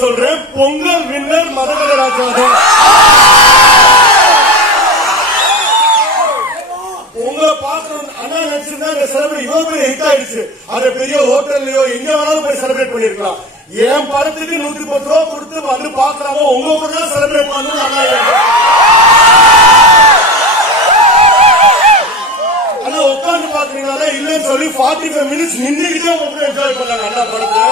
சொல்றேன், பொங்கல் வின்னர் மதகஜ ராஜா. உங்களை பார்க்கணும் அண்ணா நினைச்சிருந்தா இந்த செலிபிரேட் இவ்வளவு பெரிய ஹிட் ஆயிடுச்சு. அதை பெரிய ஹோட்டல்லையோ எங்க வேணாலும் போய் செலிபிரேட் பண்ணிருக்கலாம். என் படத்துக்கு 110 ரூபா கொடுத்து வந்து பாக்குறாங்க, உங்க கூட தான் செலிபிரேட் பண்ணணும். ஆனா உட்காந்து பாக்குறீங்களா இல்லன்னு சொல்லி 45 மினிட்ஸ் நின்றுகிட்டே உங்க கூட என்ஜாய் பண்ணாங்க அண்ணா படத்தை.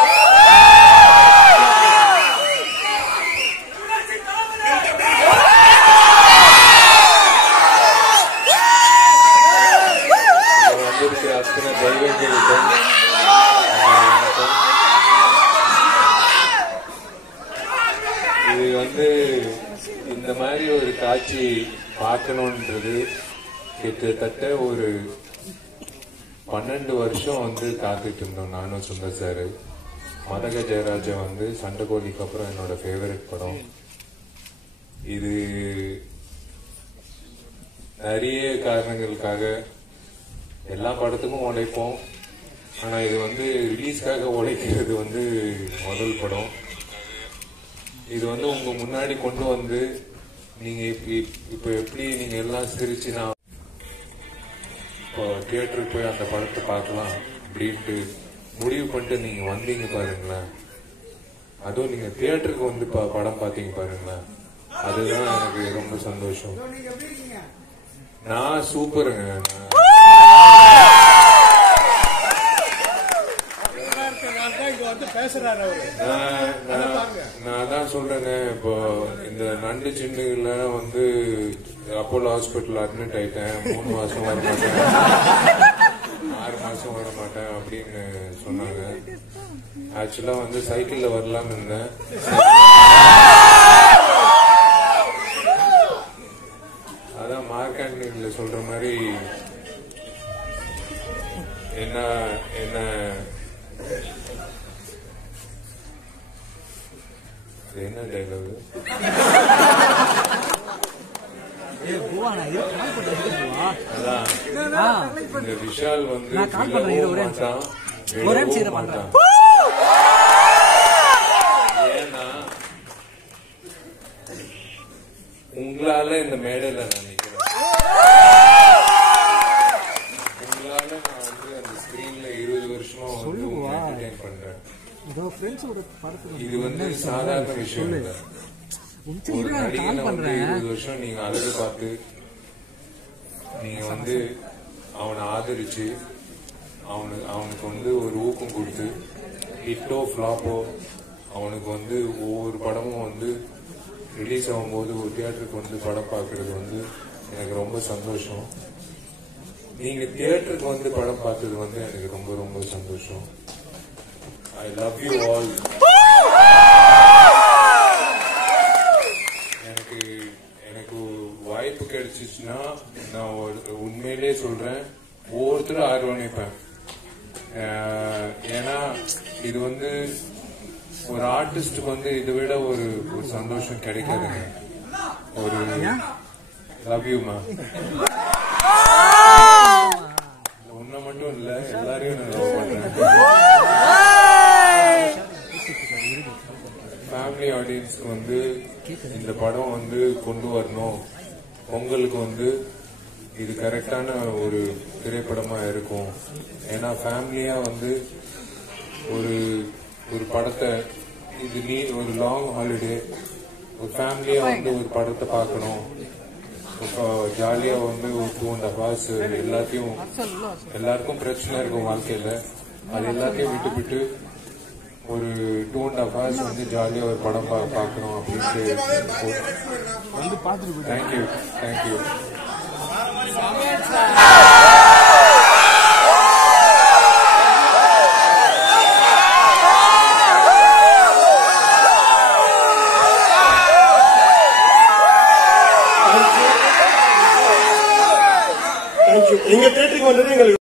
இது வந்து இந்த மாதிரி ஒரு காட்சி பார்க்கணுன்றது கிட்டத்தட்ட ஒரு 12 வருஷம் வந்து காத்துட்டு இருந்தோம். நானும் சுந்தர் சார். மதக ஜெயராஜா வந்து சண்டைக்கோழிக்கு அப்புறம் என்னோட ஃபேவரட் படம். இது நிறைய காரணங்களுக்காக எல்லா படத்துக்கும் உழைப்போம். ஆனா இது வந்து ரிலீஸ்க்காக உழைக்கிறது வந்து முதல் படம். இது வந்து உங்க முன்னாடி கொண்டு வந்து நீங்க இப்ப எப்படி நீங்க எல்லாம் சிரிச்சு நான் தியேட்டருக்கு போய் அந்த படத்தை பார்க்கலாம் அப்படின்ட்டு முடிவு பண்ணிட்டு நீங்க வந்தீங்க பாருங்களேன். அதுவும் நீங்க தியேட்டருக்கு வந்து படம் பார்த்தீங்க பாருங்களேன், அதுதான் எனக்கு ரொம்ப சந்தோஷம். நான் சூப்பருங்க. நான் தான் சொல்றேங்க, இப்போ இந்த நண்டு சின்னுல வந்து அப்போலோ ஹாஸ்பிட்டல் அட்மிட் ஆயிட்டேன். 3 மாசம் வர மாட்டேன், 6 மாசம் வர மாட்டேன் அப்படின்னு சொன்னாங்க. ஆக்சுவலா வந்து சைக்கிள்ல வரலாம்னு இருந்தேன். அதான் மார்க்காண்டில சொல்ற மாதிரி என்ன டைலாக் இந்த விஷால் வந்து ஏன்னா உங்களால இந்த மேடையில நான் நிக்கிறேன். உங்களால நான் வந்து அந்த ஸ்கிரீன்ல 20 வருஷமா வந்து என்டர்டெயின் பண்றேன். இது வந்து சாதாரண விஷயம் இல்ல. ஒரு நடிகனை வந்து 20 வருஷம் நீங்க அழகு பார்த்து நீங்க வந்து அவனை ஆதரிச்சு அவனுக்கு வந்து ஒரு ஊக்கம் கொடுத்து ஹிட்டோ ஃபிளாப்போ அவனுக்கு வந்து ஒவ்வொரு படமும் வந்து ரிலீஸ் ஆகும்போது ஒரு தியேட்டருக்கு வந்து படம் பார்க்கறது வந்து எனக்கு ரொம்ப சந்தோஷம். நீங்க தியேட்டருக்கு வந்து படம் பார்த்தது வந்து எனக்கு ரொம்ப ரொம்ப சந்தோஷம். I love you all. எனக்கு வாய்ப்பு கிடைச்சிச்சுன்னா நான் உண்மையிலே சொல்றேன், ஒவ்வொருத்தரும் ஆர்வணிப்பேன். ஏன்னா இது வந்து ஒரு ஆர்டிஸ்டுக்கு வந்து இதை விட ஒரு சந்தோஷம் கிடைக்காதுங்க. ஒரு லவ் யூமா உன்னை மட்டும் இல்ல, எல்லாரையும் நான் லவ் பண்றேன். ஃபேமிலி ஆடியன்ஸ்க்கு வந்து இந்த படம் வந்து கொண்டு வரணும். உங்களுக்கு வந்து இது கரெக்டான ஒரு திரைப்படமா இருக்கும். ஏன்னா ஃபேமிலியா வந்து ஒரு படத்தை இது ஒரு லாங் ஹாலிடே ஒரு ஃபேமிலியா வந்து ஒரு படத்தை பார்க்கணும். ஜாலியா வந்து ஒரு 2.5 hours எல்லாருக்கும் பிரச்சனை இருக்கும் வாழ்க்கையில. அது எல்லாத்தையும் விட்டு ஒரு 2.5 hours வந்து ஜாலியா ஒரு படம் பார்க்கணும் அப்படின்ட்டு. தேங்க்யூ. எங்க தேட்டருக்கு வந்தது எங்களுக்கு